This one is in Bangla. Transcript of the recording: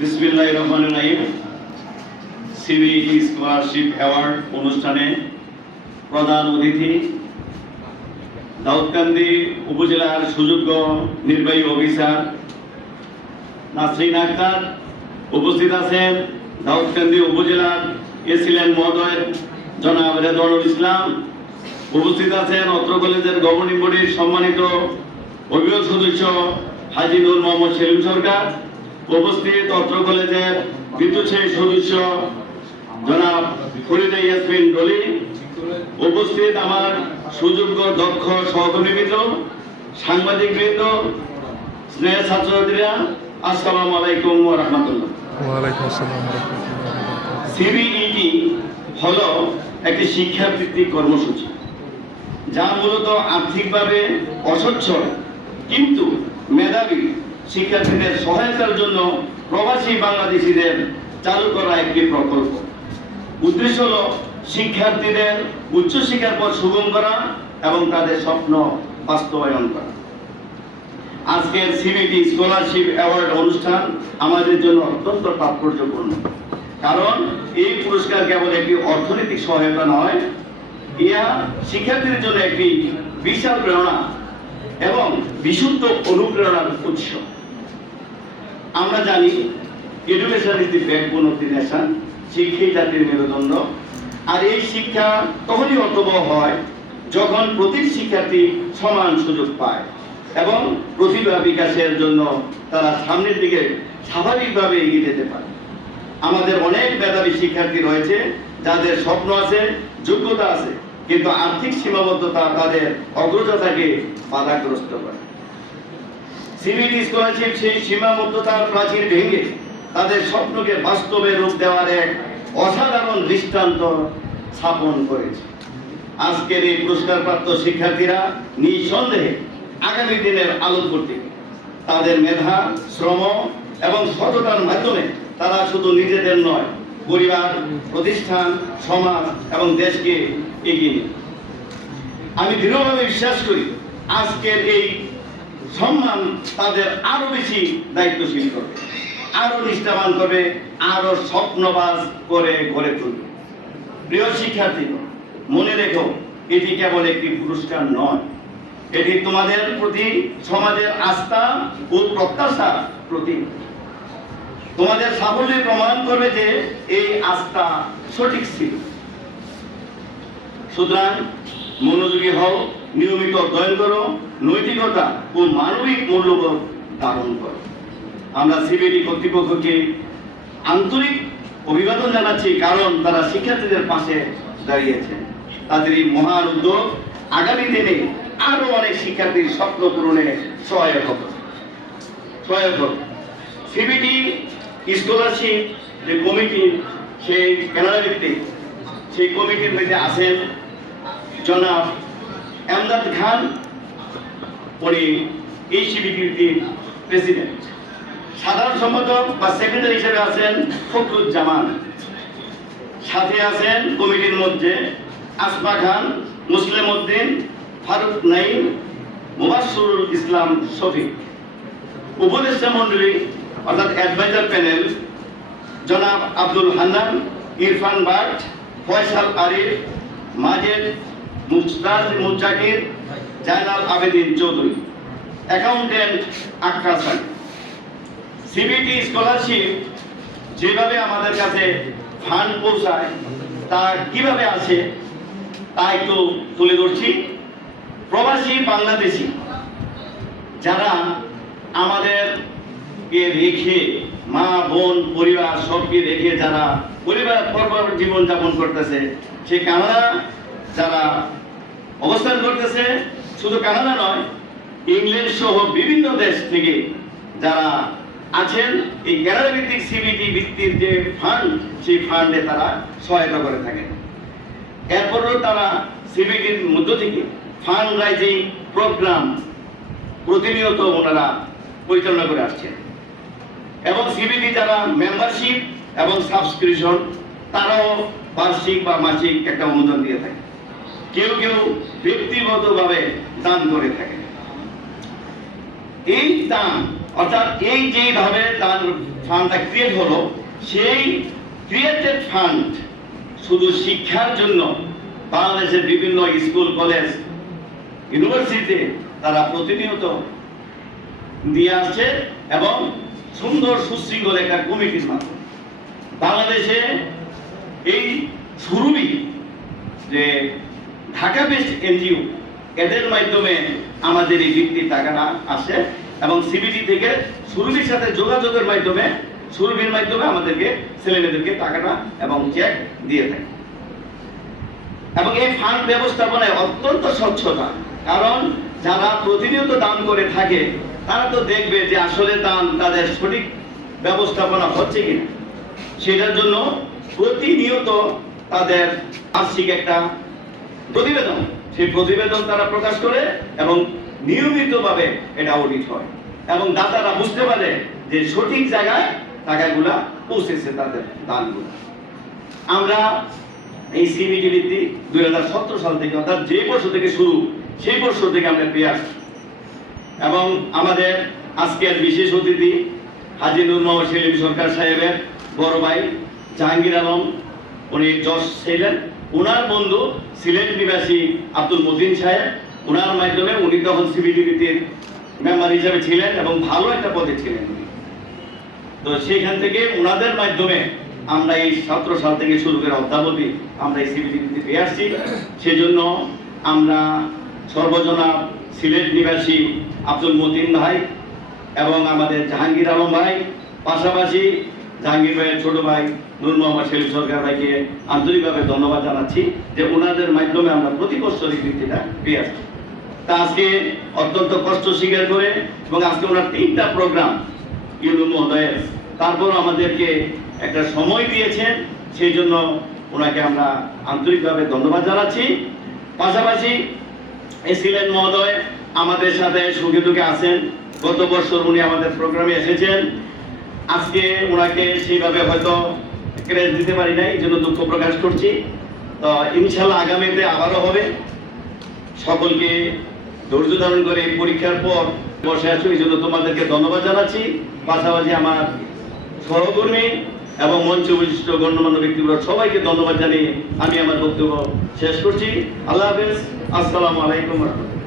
বিসমিল্লাহ রহমান রাহিম। সিবিটি স্কলারশিপ অ্যাওয়ার্ড অনুষ্ঠানে প্রধান অতিথি দাউদকান্দি উপজেলার সুযোগ্য নির্বাহী অফিসার নাসরিন আক্তার উপস্থিত আছেন দাউদকান্দি উপজেলার এসিলেন মহোদয় জনাব রেদওয়ানুল ইসলাম। উপস্থিত আছেন অত্র কলেজের গভর্নিং বডির সম্মানিত অভিভাবক সদস্য হাজি নুর মোহাম্মদ সেলিম সরকার উপস্থিত অত্র কলেজের বিদ্যুৎসাহী সদস্য জনাব ফরিদা ইয়াসমিন ডলি উপস্থিত আমার সুযোগ্য দক্ষ সহকর্মীবৃন্দ সাংবাদিক বৃন্দ স্নেহ ছাত্রছাত্রীরা আসসালামু আলাইকুম রহমতুল্লাহ। সিবিইটি হলো একটি শিক্ষাভিত্তিক কর্মসূচি যা মূলত আর্থিকভাবে অসচ্ছল কিন্তু মেধাবী শিক্ষার্থীদের সহায়তার জন্য প্রবাসী বাংলাদেশিদের চালু করা একটি প্রকল্প। উদ্দেশ্য হলো শিক্ষার্থীদের উচ্চশিক্ষার পথ সুগম করা এবং তাদের স্বপ্ন বাস্তবায়ন করা। আজকের সিবিটি স্কলারশিপ অ্যাওয়ার্ড অনুষ্ঠান আমাদের জন্য অত্যন্ত তাৎপর্যপূর্ণ। কারণ এই পুরস্কার কেবল একটি অর্থনৈতিক সহায়তা নয় ইয়া শিক্ষার্থীদের জন্য একটি বিশাল প্রেরণা। এবং বিশুদ্ধ অনুপ্রেরণার উৎস। আমরা জানি education is the backbone of the nation শিক্ষাই জাতির মেরুদণ্ড। আর এই শিক্ষা তখনই অর্থবহ হয় যখন প্রতিটি শিক্ষার্থী সমান সুযোগ পায় এবং প্রতিভা বিকাশের জন্য তারা সামনের দিকে স্বাভাবিকভাবে এগিয়ে যেতে পারে। আমাদের অনেক মেধাবী শিক্ষার্থী রয়েছে, যাদের স্বপ্ন আছে, যোগ্যতা আছে কিন্তু আর্থিক সীমাবদ্ধতা তাদের অগ্রজতাকে বাধাগ্রস্ত করে। স্কলারশিপ সেই সীমাবদ্ধতার প্রাচীর ভেঙে তাদের স্বপ্নকে বাস্তবে রূপ দেওয়ার এক অসাধারণ দৃষ্টান্ত স্থাপন করেছে। আজকের এই পুরস্কারপ্রাপ্ত শিক্ষার্থীরা নিঃসন্দেহে আগামী দিনের আলো করতে তাদের মেধা, শ্রম এবং সততার মাধ্যমে তারা শুধু নিজেদের নয়, পরিবার, প্রতিষ্ঠান, সমাজ এবং দেশকে এগিয়ে নিয়ে। আমি দৃঢ়ভাবে বিশ্বাস করি, আজকের এই সম্মান তাদের আরও বেশি দায়িত্বশীল করবে, আরও নিষ্ঠাবান করবে, আরও স্বপ্নবাজ করে গড়ে তুলবে। প্রিয় শিক্ষার্থী মনে রেখো, এটি কেবল একটি পুরস্কার নয়। এটি তোমাদের প্রতি সমাজের আস্থা ও প্রত্যাশার প্রতি তোমাদের সাফল্য প্রমাণ করবে যে এই আস্থা সঠিক ছিল। সুতরাং মনোযোগী হও, নিয়মিত অধ্যয়ন করো, নৈতিকতা ও মানবিক মূল্যবোধ ধারণ করো। আমরা সিবিডি কর্তৃপক্ষকে আন্তরিক অভিবাদন জানাচ্ছি, কারণ তারা শিক্ষার্থীদের পাশে দাঁড়িয়েছেন তাদের এই মহান উদ্যোগ আগামী দিনে আরও অনেক শিক্ষার্থীর স্বপ্ন পূরণে সহায়ক হবে। সহায়ক হবে। সিবিটি স্কলারশিপ যে কমিটি, সেই কানাডা ভিত্তিক সেই কমিটির মধ্যে আছেন জনাব এমদাদ খান, উনি এই প্রেসিডেন্ট। সাধারণ সম্পাদক বা সেক্রেটারি হিসেবে আছেন ফখরুজ্জামান। সাথে আছেন কমিটির মধ্যে আসমা খান, মুসলিম উদ্দিন, ফারুক নাইম মুবাসসুরুল ইসলাম শফিক। উপদেষ্টা মন্ডলী অর্থাৎ অ্যাডভাইজার প্যানেল জনাব Abdul Hannan, Irfan Butt Faisal Arif, Majed Mustaj Muzakir Zainal Abedin Chowdhury. Accountant Akras CBT scholarship যেভাবে আমাদের কাছে ফান্ড পৌঁছায়, তা কীভাবে আসে তা একটু তুলে ধরছি। প্রবাসী বাংলাদেশি, যারা আমাদের কে রেখে, মা, বোন, পরিবার সবকে রেখে যারা পরিবার পরপর জীবন যাপন করতেছে সেই কানাডা যারা অবস্থান করতেছে, শুধু কানাডা নয়, ইংল্যান্ড সহ বিভিন্ন দেশ থেকে যারা আছেন, এই ক্যানাডা ভিত্তিক সিবিটি ভিত্তির যে ফান্ড সেই ফান্ডে তারা সহায়তা করে থাকেন। এরপরও তারা সিবিটির মধ্য থেকে ফান্ড রাইজিং প্রোগ্রাম প্রতিনিয়ত ওনারা পরিচালনা করে আসছেন। এবং সিবিটি যারা মেম্বারশিপ এবং সাবস্ক্রিপশন তারাও বার্ষিক বা মাসিক একটা অনুদান দিয়ে থাকে। কেউ কেউ ব্যক্তিগতভাবে দান করে থাকে। এই দান, অর্থাৎ এই যেভাবে তার ফান্ডটা ক্রিয়েট হলো, সেই ক্রিয়েটেড ফান্ড শুধু শিক্ষার জন্য বাংলাদেশের বিভিন্ন স্কুল, কলেজ, ইউনিভার্সিটিতে তারা প্রতিনিয়ত দিয়ে আসছে এবং সুন্দর সুশৃঙ্খল একটা কমিটির মাধ্যমে। বাংলাদেশে এই সুরুবি যে ঢাকা বেস্ট এনজিও এদের মাধ্যমে আমাদের এই বৃত্তির টাকাটা আসে এবং সিবিডি থেকে সুরভির সাথে যোগাযোগের মাধ্যমে, সুরভির মাধ্যমে আমাদেরকে ছেলেমেয়েদেরকে টাকাটা এবং চেক দিয়ে থাকে। এবং এই ফান্ড ব্যবস্থাপনায় অত্যন্ত স্বচ্ছতা, কারণ যারা প্রতিনিয়ত দান করে থাকে, তারা তো দেখবে যে আসলে দান তাদের সঠিক ব্যবস্থাপনা হচ্ছে কিনা। সেটার জন্য প্রতিনিয়ত তাদের বার্ষিক একটা প্রতিবেদন। সেই প্রতিবেদন তারা প্রকাশ করে এবং নিয়মিতভাবে এটা অডিট হয়। এবং দাতারা বুঝতে পারে যে সঠিক জায়গায় টাকাগুলা পৌঁছেছে তাদের দানগুলো। আমরা এই সিবিটি ভিত্তি দুই হাজার সতেরো সাল থেকে অর্থাৎ যে বছর থেকে শুরু, সেই বছর থেকে আমরা পেয়ে আসছি। এবং আমাদের আজকের বিশেষ অতিথি হাজি নুর মোহাম্মদ সেলিম সরকার সাহেবের বড় ভাই জাহাঙ্গীর আলম, উনি জজ ছিলেন। ওনার বন্ধু সিলেট নিবাসী আব্দুল মতিন সাহেব ওনার মাধ্যমে উনি তখন সিবিটিভিটির মেম্বার হিসেবে ছিলেন এবং ভালো একটা পদে ছিলেন উনি। তো সেখান থেকে ওনাদের মাধ্যমে আমরা এই সতেরো সাল থেকে শুরু করে অদ্যাবধি আমরা এই সিবিটিভিতে পেয়ে আসছি। সেজন্য আমরা সর্বজনা সিলেট নিবাসী আব্দুল মতিন ভাই এবং আমাদের জাহাঙ্গীর আলম ভাই, পাশাপাশি জাহাঙ্গীর ভাইয়ের ছোট ভাই নূর মোহাম্মদ সেলিম সরকার ভাইকে আন্তরিকভাবে ধন্যবাদ জানাচ্ছি যে ওনাদের মাধ্যমে আমরা প্রতি বছর এই বৃত্তিটা পেয়ে আসছি। তা আজকে অত্যন্ত কষ্ট স্বীকার করে এবং আজকে ওনার তিনটা প্রোগ্রাম ইউনু মহোদয়ের। তারপর আমাদেরকে একটা সময় দিয়েছেন, সেই জন্য ওনাকে আমরা আন্তরিকভাবে ধন্যবাদ জানাচ্ছি। পাশাপাশি এসিলেন মহোদয় আমাদের সাথে সুখে দুঃখে আছেন। গত বছর উনি আমাদের প্রোগ্রামে এসেছেন। আজকে ওনাকে সেইভাবে হয়তো ক্রেজ দিতে পারি নাই, এই জন্য দুঃখ প্রকাশ করছি। তো ইনশাল্লাহ আগামীতে আবারও হবে। সকলকে ধৈর্য ধারণ করে পরীক্ষার পর বসে আছো, এই জন্য তোমাদেরকে ধন্যবাদ জানাচ্ছি। পাশাপাশি আমার সহকর্মী এবং মঞ্চ বিশিষ্ট গণ্যমান্য ব্যক্তিবর্গ সবাইকে ধন্যবাদ জানিয়ে আমি আমার বক্তব্য শেষ করছি। আল্লাহ হাফেজ। আসসালামু আলাইকুম রহমতুল্লাহ।